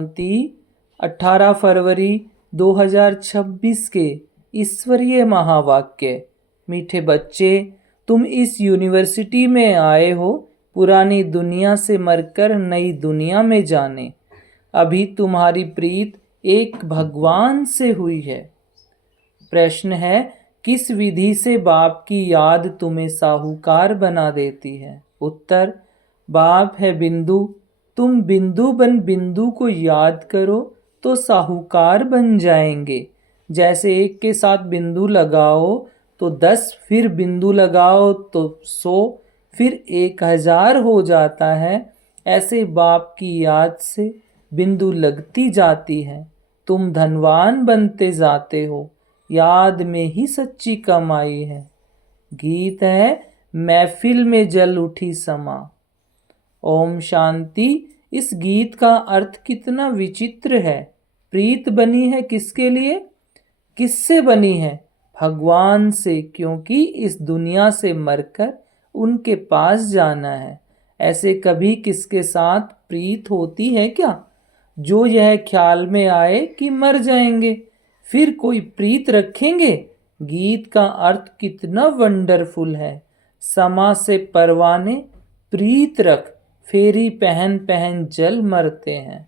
शांति 18 फरवरी 2026 के ईश्वरीय महावाक्य। मीठे बच्चे, तुम इस यूनिवर्सिटी में आए हो पुरानी दुनिया से मरकर नई दुनिया में जाने। अभी तुम्हारी प्रीत एक भगवान से हुई है। प्रश्न है, किस विधि से बाप की याद तुम्हें साहूकार बना देती है? उत्तर, बाप है बिंदु, तुम बिंदु बन बिंदु को याद करो तो साहूकार बन जाएंगे। जैसे एक के साथ बिंदु लगाओ तो 10, फिर बिंदु लगाओ तो 100, फिर 1000 हो जाता है। ऐसे बाप की याद से बिंदु लगती जाती है, तुम धनवान बनते जाते हो। याद में ही सच्ची कमाई है। गीत है, महफिल में जल उठी समा। ओम शांति। इस गीत का अर्थ कितना विचित्र है। प्रीत बनी है किसके लिए? किससे बनी है? भगवान से, क्योंकि इस दुनिया से मरकर उनके पास जाना है। ऐसे कभी किसके साथ प्रीत होती है क्या? जो यह ख्याल में आए कि मर जाएंगे फिर कोई प्रीत रखेंगे। गीत का अर्थ कितना वंडरफुल है। समा से परवाने प्रीत रख, फेरी पहन पहन जल मरते हैं।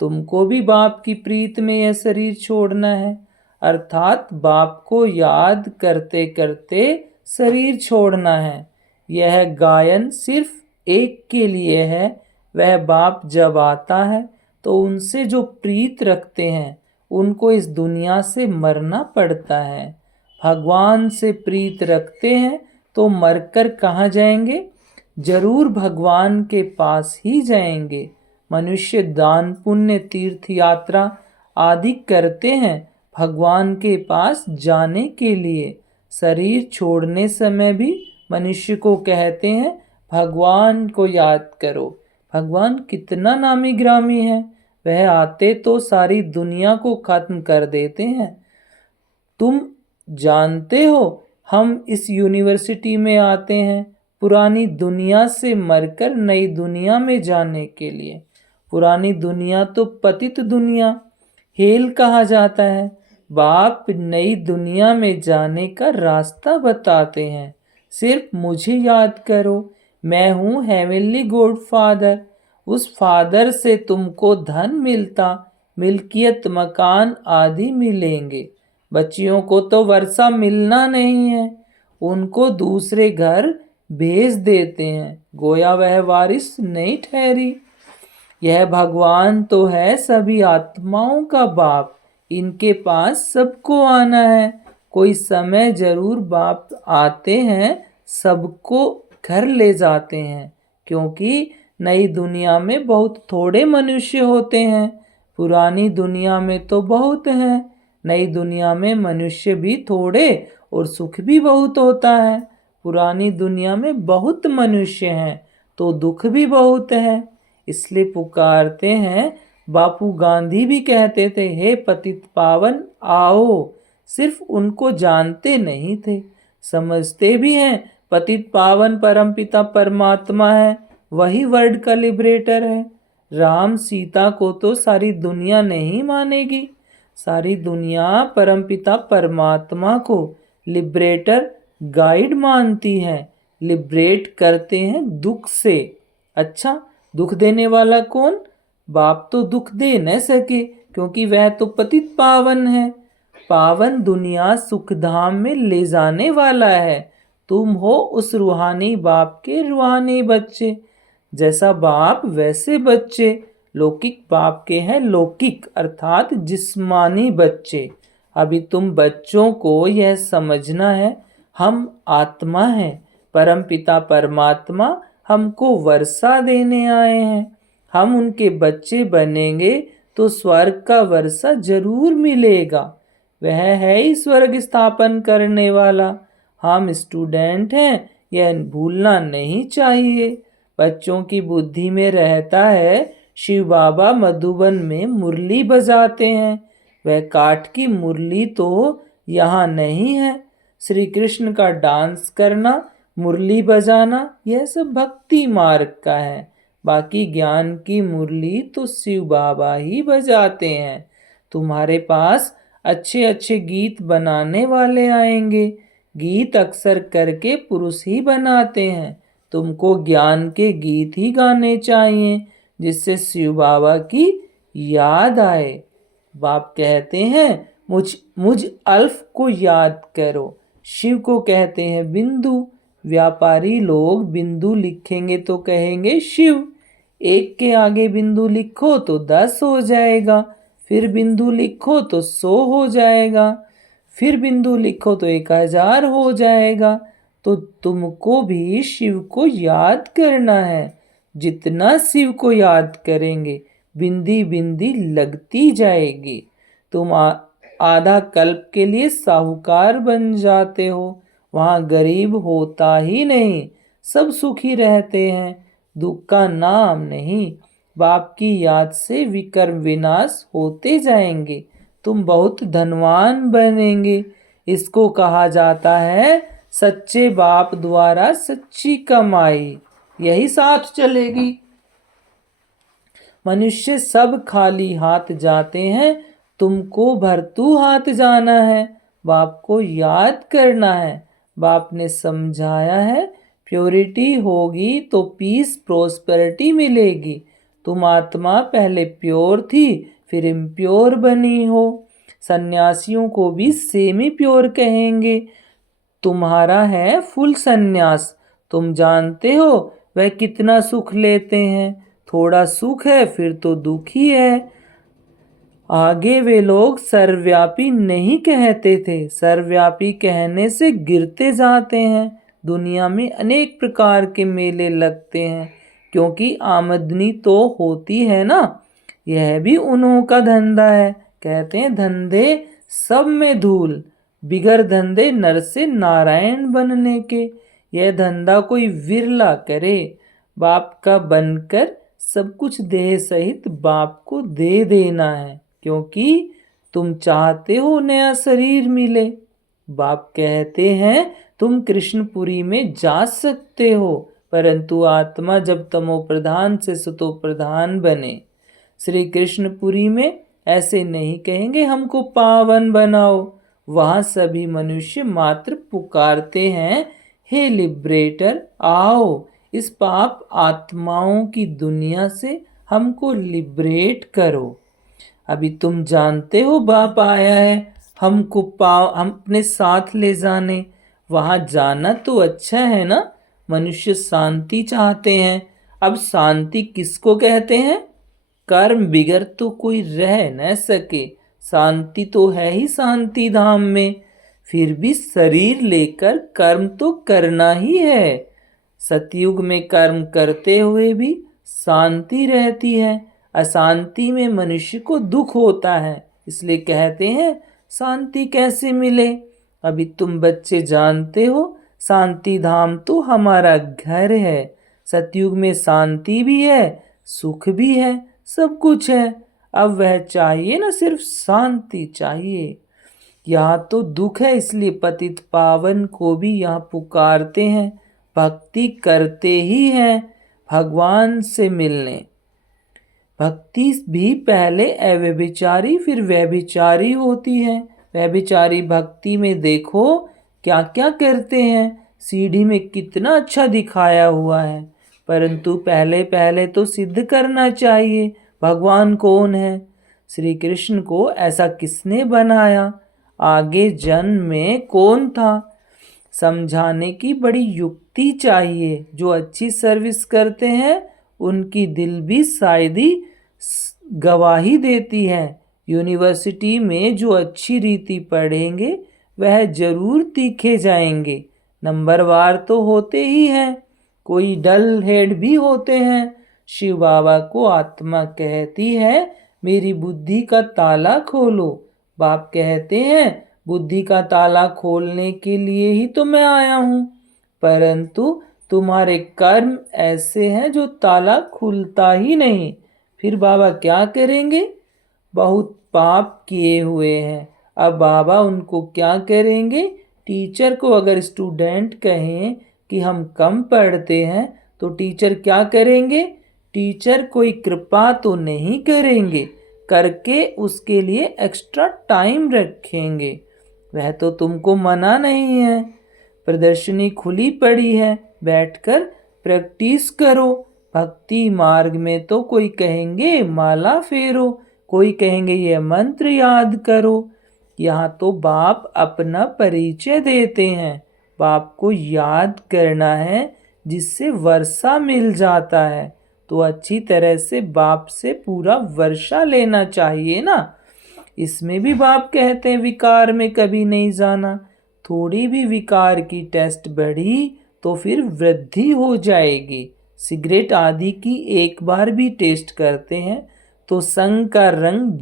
तुमको भी बाप की प्रीत में यह शरीर छोड़ना है, अर्थात बाप को याद करते करते शरीर छोड़ना है। यह गायन सिर्फ एक के लिए है। वह बाप जब आता है तो उनसे जो प्रीत रखते हैं उनको इस दुनिया से मरना पड़ता है। भगवान से प्रीत रखते हैं तो मरकर कहाँ जाएंगे? जरूर भगवान के पास ही जाएंगे। मनुष्य दान पुण्य तीर्थ यात्रा आदि करते हैं भगवान के पास जाने के लिए। शरीर छोड़ने समय भी मनुष्य को कहते हैं भगवान को याद करो। भगवान कितना नामी ग्रामी है। वह आते तो सारी दुनिया को खत्म कर देते हैं। तुम जानते हो हम इस यूनिवर्सिटी में आते हैं पुरानी दुनिया से मरकर नई दुनिया में जाने के लिए। पुरानी दुनिया तो पतित दुनिया, हेल कहा जाता है। बाप नई दुनिया में जाने का रास्ता बताते हैं। सिर्फ मुझे याद करो, मैं हूँ हेवनली गॉड फादर। उस फादर से तुमको धन मिलता, मिल्कियत मकान आदि मिलेंगे। बच्चियों को तो वर्षा मिलना नहीं है, उनको दूसरे घर भेज देते हैं, गोया वह वारिस नहीं ठहरी। यह भगवान तो है सभी आत्माओं का बाप, इनके पास सबको आना है। कोई समय जरूर बाप आते हैं, सबको घर ले जाते हैं, क्योंकि नई दुनिया में बहुत थोड़े मनुष्य होते हैं। पुरानी दुनिया में तो बहुत हैं। नई दुनिया में मनुष्य भी थोड़े और सुख भी बहुत होता है। पुरानी दुनिया में बहुत मनुष्य हैं तो दुख भी बहुत है, इसलिए पुकारते हैं। बापू गांधी भी कहते थे, हे पतित पावन आओ। सिर्फ उनको जानते नहीं थे, समझते भी हैं पतित पावन परमपिता परमात्मा है, वही वर्ल्ड का लिबरेटर है। राम सीता को तो सारी दुनिया नहीं मानेगी। सारी दुनिया परमपिता परमात्मा को लिबरेटर गाइड मानती है। लिबरेट करते हैं दुख से। अच्छा, दुख देने वाला कौन? बाप तो दुख दे न सके, क्योंकि वह तो पतित पावन है। पावन दुनिया सुखधाम में ले जाने वाला है। तुम हो उस रूहानी बाप के रूहानी बच्चे। जैसा बाप वैसे बच्चे। लौकिक बाप के हैं लौकिक अर्थात जिस्मानी बच्चे। अभी तुम बच्चों को यह समझना है, हम आत्मा हैं। परमपिता परमात्मा हमको वर्षा देने आए हैं। हम उनके बच्चे बनेंगे तो स्वर्ग का वर्षा जरूर मिलेगा। वह है ही स्वर्ग स्थापन करने वाला। हम स्टूडेंट हैं, यह भूलना नहीं चाहिए। बच्चों की बुद्धि में रहता है शिव बाबा मधुबन में मुरली बजाते हैं। वह काठ की मुरली तो यहाँ नहीं है। श्री कृष्ण का डांस करना, मुरली बजाना, यह सब भक्ति मार्ग का है। बाकी ज्ञान की मुरली तो शिव बाबा ही बजाते हैं। तुम्हारे पास अच्छे अच्छे गीत बनाने वाले आएंगे। गीत अक्सर करके पुरुष ही बनाते हैं। तुमको ज्ञान के गीत ही गाने चाहिए जिससे शिव बाबा की याद आए। बाप कहते हैं मुझ अल्फ को याद करो। शिव को कहते हैं बिंदु। व्यापारी लोग बिंदु लिखेंगे तो कहेंगे शिव। एक के आगे बिंदु लिखो तो 10 हो जाएगा, फिर बिंदु लिखो तो 100 हो जाएगा, फिर बिंदु लिखो तो 1000 हो जाएगा। तो तुमको भी शिव को याद करना है। जितना शिव को याद करेंगे बिंदी बिंदी लगती जाएगी। तुम आधा कल्प के लिए साहूकार बन जाते हो। वहाँ गरीब होता ही नहीं, सब सुखी रहते हैं, दुख का नाम नहीं। बाप की याद से विकर्म विनाश होते जाएंगे, तुम बहुत धनवान बनेंगे। इसको कहा जाता है सच्चे बाप द्वारा सच्ची कमाई। यही साथ चलेगी। मनुष्य सब खाली हाथ जाते हैं, तुमको भरतू हाथ जाना है। बाप को याद करना है। बाप ने समझाया है प्योरिटी होगी तो पीस प्रोस्पेरिटी मिलेगी। तुम आत्मा पहले प्योर थी, फिर इम्प्योर बनी हो। सन्यासियों को भी सेमी प्योर कहेंगे। तुम्हारा है फुल सन्यास। तुम जानते हो वह कितना सुख लेते हैं। थोड़ा सुख है फिर तो दुख ही है। आगे वे लोग सर्वव्यापी नहीं कहते थे, सर्वव्यापी कहने से गिरते जाते हैं। दुनिया में अनेक प्रकार के मेले लगते हैं क्योंकि आमदनी तो होती है ना। यह भी उन्हों का धंधा है। कहते हैं धंधे सब में धूल, बिगर धंधे नर से नारायण बनने के। यह धंधा कोई विरला करे। बाप का बनकर सब कुछ देह सहित बाप को दे देना है क्योंकि तुम चाहते हो नया शरीर मिले। बाप कहते हैं तुम कृष्णपुरी में जा सकते हो, परंतु आत्मा जब तमो प्रधान से सतो प्रधान बने। श्री कृष्णपुरी में ऐसे नहीं कहेंगे हमको पावन बनाओ। वहाँ सभी मनुष्य मात्र पुकारते हैं हे लिबरेटर आओ, इस पाप आत्माओं की दुनिया से हमको लिबरेट करो। अभी तुम जानते हो बाप आया है हमको हम अपने साथ ले जाने। वहाँ जाना तो अच्छा है ना। मनुष्य शांति चाहते हैं। अब शांति किसको कहते हैं? कर्म बिगर तो कोई रह न सके। शांति तो है ही शांति धाम में। फिर भी शरीर लेकर कर्म तो करना ही है। सतयुग में कर्म करते हुए भी शांति रहती है। अशांति में मनुष्य को दुख होता है। इसलिए कहते हैं शांति कैसे मिले। अभी तुम बच्चे जानते हो शांति धाम तो हमारा घर है। सतयुग में शांति भी है, सुख भी है, सब कुछ है। अब वह चाहिए ना, सिर्फ शांति चाहिए। यहाँ तो दुख है, इसलिए पतित पावन को भी यहाँ पुकारते हैं। भक्ति करते ही हैं भगवान से मिलने। भक्ति भी पहले अव्यभिचारी फिर व्यभिचारी होती है। व्यभिचारी भक्ति में देखो क्या क्या करते हैं। सीढ़ी में कितना अच्छा दिखाया हुआ है, परंतु पहले पहले तो सिद्ध करना चाहिए भगवान कौन है। श्री कृष्ण को ऐसा किसने बनाया, आगे जन्म में कौन था, समझाने की बड़ी युक्ति चाहिए। जो अच्छी सर्विस करते हैं उनकी दिल भी शायद ही गवाही देती है। यूनिवर्सिटी में जो अच्छी रीति पढ़ेंगे वह जरूर तीखे जाएंगे। नंबरवार तो होते ही हैं, कोई डल हेड भी होते हैं। शिव बाबा को आत्मा कहती है मेरी बुद्धि का ताला खोलो। बाप कहते हैं बुद्धि का ताला खोलने के लिए ही तो मैं आया हूँ, परंतु तुम्हारे कर्म ऐसे हैं जो ताला खुलता ही नहीं। फिर बाबा क्या करेंगे? बहुत पाप किए हुए हैं। अब बाबा उनको क्या करेंगे? टीचर को अगर स्टूडेंट कहें कि हम कम पढ़ते हैं तो टीचर क्या करेंगे? टीचर कोई कृपा तो नहीं करेंगे, करके उसके लिए एक्स्ट्रा टाइम रखेंगे। वह तो तुमको मना नहीं है। प्रदर्शनी खुली पड़ी है, बैठकर प्रैक्टिस करो। भक्ति मार्ग में तो कोई कहेंगे माला फेरो, कोई कहेंगे ये मंत्र याद करो। यहाँ तो बाप अपना परिचय देते हैं। बाप को याद करना है, जिससे वर्षा मिल जाता है। तो अच्छी तरह से बाप से पूरा वर्षा लेना चाहिए ना। इसमें भी बाप कहते हैं विकार में कभी नहीं जाना। थोड़ी भी विकार की टेस्ट बढ़ी तो फिर वृद्धि हो जाएगी। सिगरेट आदि की एक बार भी टेस्ट करते हैं तो संग का रंग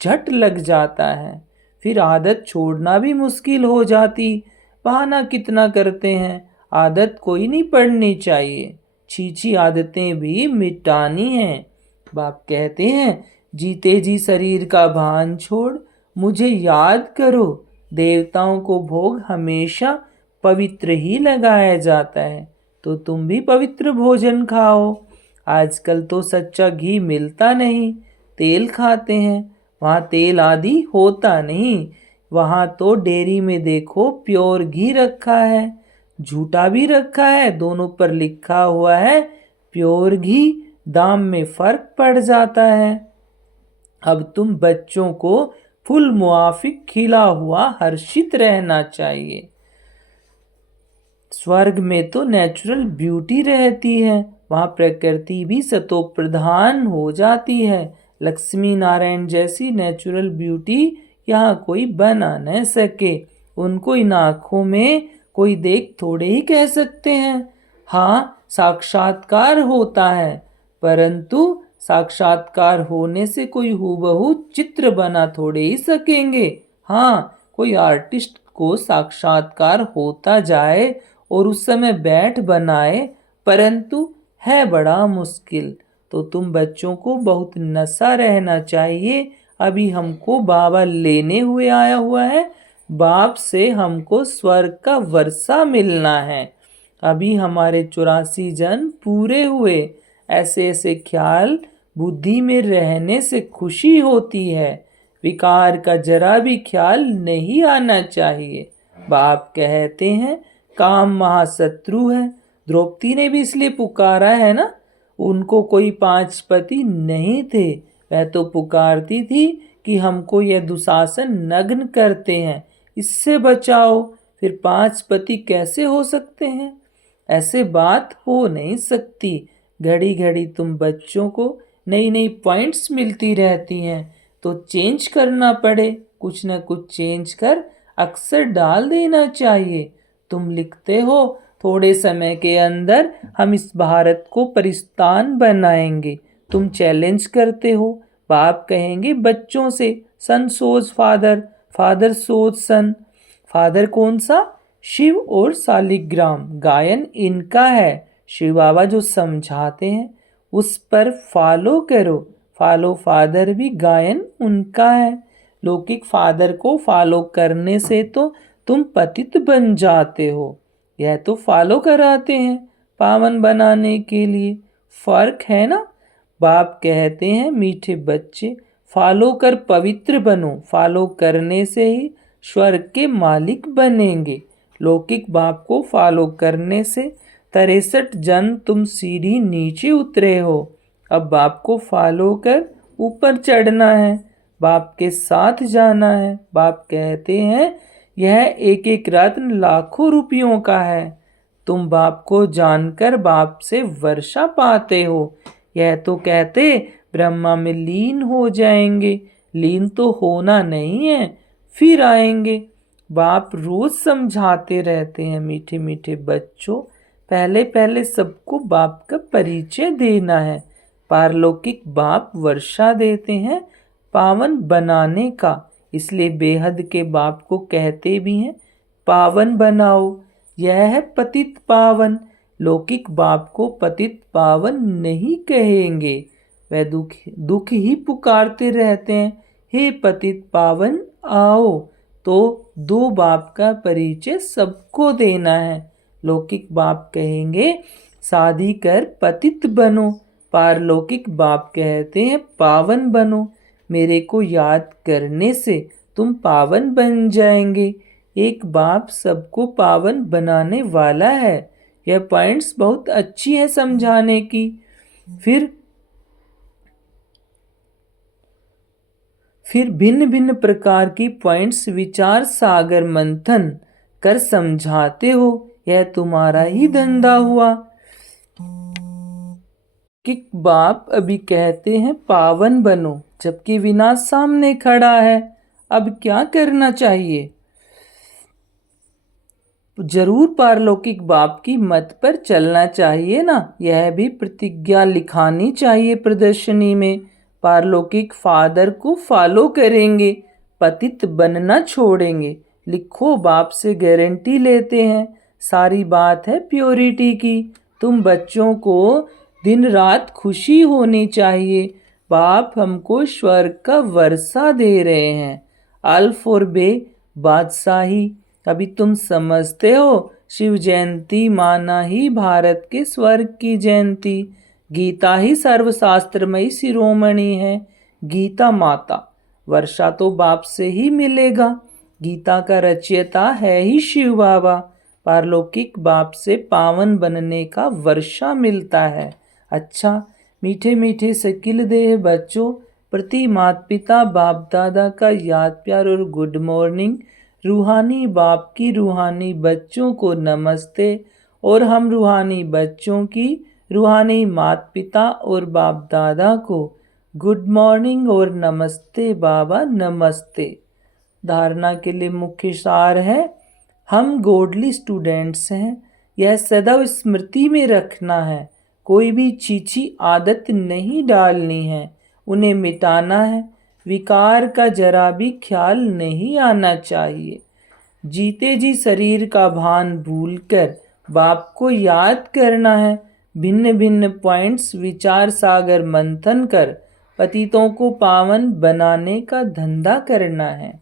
झट लग जाता है। फिर आदत छोड़ना भी मुश्किल हो जाती। बहाना कितना करते हैं, आदत कोई नहीं पड़नी चाहिए। छीछी आदतें भी मिटानी हैं। बाप कहते हैं जीते जी शरीर का भान छोड़, मुझे याद करो। देवताओं को भोग हमेशा पवित्र ही लगाया जाता है, तो तुम भी पवित्र भोजन खाओ। आजकल तो सच्चा घी मिलता नहीं, तेल खाते हैं। वहाँ तेल आदि होता नहीं। वहाँ तो डेयरी में देखो प्योर घी रखा है, झूठा भी रखा है, दोनों पर लिखा हुआ है प्योर घी। दाम में फर्क पड़ जाता है। अब तुम बच्चों को फुल मुआफिक खिला हुआ हर्षित रहना चाहिए। स्वर्ग में तो नेचुरल ब्यूटी रहती है, वहाँ प्रकृति भी सतो प्रधान हो जाती है। लक्ष्मी नारायण जैसी नेचुरल ब्यूटी यहाँ कोई बना न सके। उनको इन आँखों में कोई देख थोड़े ही कह सकते हैं। हाँ, साक्षात्कार होता है, परंतु साक्षात्कार होने से कोई हूबहू चित्र बना थोड़े ही सकेंगे। हाँ, कोई आर्टिस्ट को साक्षात्कार होता जाए और उस समय बैठ बनाए, परंतु है बड़ा मुश्किल। तो तुम बच्चों को बहुत नशा रहना चाहिए। अभी हमको बाबा लेने हुए आया हुआ है। बाप से हमको स्वर्ग का वर्षा मिलना है। अभी हमारे 84 जन्म पूरे हुए। ऐसे ऐसे ख्याल बुद्धि में रहने से खुशी होती है। विकार का जरा भी ख्याल नहीं आना चाहिए। बाप कहते हैं काम महाशत्रु है। द्रौपदी ने भी इसलिए पुकारा है ना। उनको कोई 5 पति नहीं थे। वह तो पुकारती थी कि हमको यह दुशासन नग्न करते हैं, इससे बचाओ। फिर 5 पति कैसे हो सकते हैं? ऐसे बात हो नहीं सकती। घड़ी घड़ी तुम बच्चों को नई नई पॉइंट्स मिलती रहती हैं, तो चेंज करना पड़े, कुछ न कुछ चेंज कर अक्सर डाल देना चाहिए। तुम लिखते हो थोड़े समय के अंदर हम इस भारत को परिस्तान बनाएंगे। तुम चैलेंज करते हो। बाप कहेंगे बच्चों से सन सोज फादर, फादर सोज सन। फादर कौन सा? शिव और शालिग्राम। गायन इनका है। शिव बाबा जो समझाते हैं उस पर फॉलो करो। फॉलो फादर भी गायन उनका है। लौकिक फादर को फॉलो करने से तो तुम पतित बन जाते हो। यह तो फॉलो कराते हैं पावन बनाने के लिए। फर्क है ना। बाप कहते हैं मीठे बच्चे फॉलो कर पवित्र बनो। फॉलो करने से ही स्वर्ग के मालिक बनेंगे। लौकिक बाप को फॉलो करने से 63 जन्म तुम सीढ़ी नीचे उतरे हो। अब बाप को फॉलो कर ऊपर चढ़ना है, बाप के साथ जाना है। बाप कहते हैं यह एक एक रत्न लाखों रुपयों का है। तुम बाप को जानकर बाप से वर्षा पाते हो। यह तो कहते ब्रह्मा में लीन हो जाएंगे। लीन तो होना नहीं है, फिर आएंगे। बाप रोज समझाते रहते हैं मीठे मीठे बच्चों, पहले पहले सबको बाप का परिचय देना है। पारलौकिक बाप वर्षा देते हैं पावन बनाने का, इसलिए बेहद के बाप को कहते भी हैं पावन बनाओ। यह है पतित पावन। लौकिक बाप को पतित पावन नहीं कहेंगे। वह दुख ही पुकारते रहते हैं हे पतित पावन आओ। तो 2 बाप का परिचय सबको देना है। लौकिक बाप कहेंगे शादी कर पतित बनो। पारलौकिक बाप कहते हैं पावन बनो, मेरे को याद करने से तुम पावन बन जाएंगे। एक बाप सबको पावन बनाने वाला है। यह पॉइंट्स बहुत अच्छी है समझाने की। फिर भिन्न भिन्न प्रकार की पॉइंट्स विचार सागर मंथन कर समझाते हो। यह तुम्हारा ही धंधा हुआ। कि बाप अभी कहते हैं पावन बनो, जबकि विनाश सामने खड़ा है। अब क्या करना चाहिए? जरूर पारलौकिक बाप की मत पर चलना चाहिए ना। यह भी प्रतिज्ञा लिखानी चाहिए प्रदर्शनी में। पारलौकिक फादर को फॉलो करेंगे, पतित बनना छोड़ेंगे। लिखो, बाप से गारंटी लेते हैं। सारी बात है प्योरिटी की। तुम बच्चों को दिन रात खुशी होनी चाहिए। बाप हमको स्वर्ग का वर्षा दे रहे हैं। अल्फ और बे बादशाही। अभी तुम समझते हो शिव जयंती माना ही भारत के स्वर्ग की जयंती। गीता ही सर्वशास्त्रमयी शिरोमणि है। गीता माता, वर्षा तो बाप से ही मिलेगा। गीता का रचयिता है ही शिव बाबा। पारलौकिक बाप से पावन बनने का वर्षा मिलता है। अच्छा मीठे मीठे शकील देह बच्चों, प्रति माता पिता बाप दादा का याद प्यार और गुड मॉर्निंग। रूहानी बाप की रूहानी बच्चों को नमस्ते, और हम रूहानी बच्चों की रूहानी माता पिता और बाप दादा को गुड मॉर्निंग और नमस्ते बाबा नमस्ते। धारणा के लिए मुख्य सार है, हम गॉडली स्टूडेंट्स हैं। यह सदैव स्मृति में रखना है। कोई भी छीछी आदत नहीं डालनी है, उन्हें मिटाना है। विकार का जरा भी ख्याल नहीं आना चाहिए। जीते जी शरीर का भान भूलकर बाप को याद करना है। भिन्न भिन्न पॉइंट्स विचार सागर मंथन कर पतितों को पावन बनाने का धंधा करना है।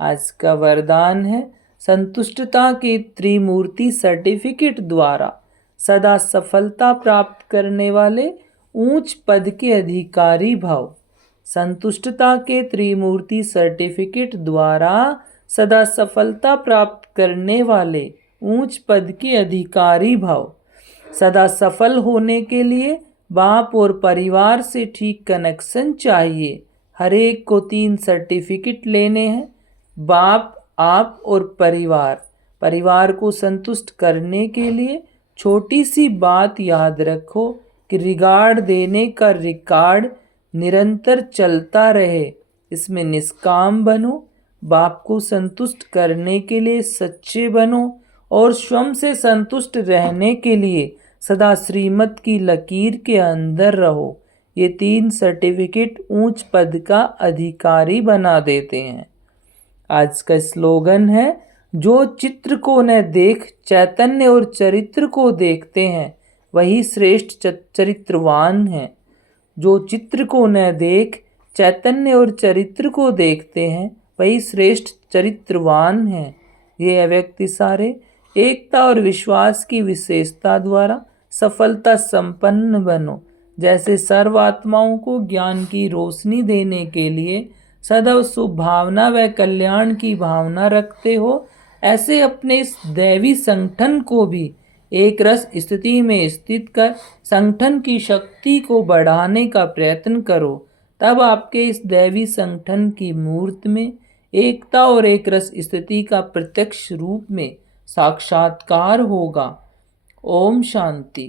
आज का वरदान है, संतुष्टता के त्रिमूर्ति सर्टिफिकेट द्वारा सदा सफलता प्राप्त करने वाले ऊंच पद के अधिकारी भव। संतुष्टता के त्रिमूर्ति सर्टिफिकेट द्वारा सदा सफलता प्राप्त करने वाले ऊंच पद के अधिकारी भव। सदा सफल होने के लिए बाप और परिवार से ठीक कनेक्शन चाहिए। हर एक को 3 सर्टिफिकेट लेने हैं, बाप, आप और परिवार। परिवार को संतुष्ट करने के लिए छोटी सी बात याद रखो कि रिगार्ड देने का रिकॉर्ड निरंतर चलता रहे। इसमें निष्काम बनो, बाप को संतुष्ट करने के लिए सच्चे बनो, और स्वयं से संतुष्ट रहने के लिए सदा श्रीमत की लकीर के अंदर रहो। ये 3 सर्टिफिकेट ऊंच पद का अधिकारी बना देते हैं। आज का स्लोगन है, जो चित्र को न देख चैतन्य और चरित्र को देखते हैं वही श्रेष्ठ चरित्रवान है। जो चित्र को न देख चैतन्य और चरित्र को देखते हैं वही श्रेष्ठ चरित्रवान है। ये अव्यक्ति सारे एकता और विश्वास की विशेषता द्वारा सफलता संपन्न बनो। जैसे सर्व आत्माओं को ज्ञान की रोशनी देने के लिए सदैव शुभ भावना व कल्याण की भावना रखते हो, ऐसे अपने इस दैवी संगठन को भी एक रस स्थिति में स्थित कर संगठन की शक्ति को बढ़ाने का प्रयत्न करो। तब आपके इस दैवी संगठन की मूर्त में एकता और एक रस स्थिति का प्रत्यक्ष रूप में साक्षात्कार होगा। ओम शांति।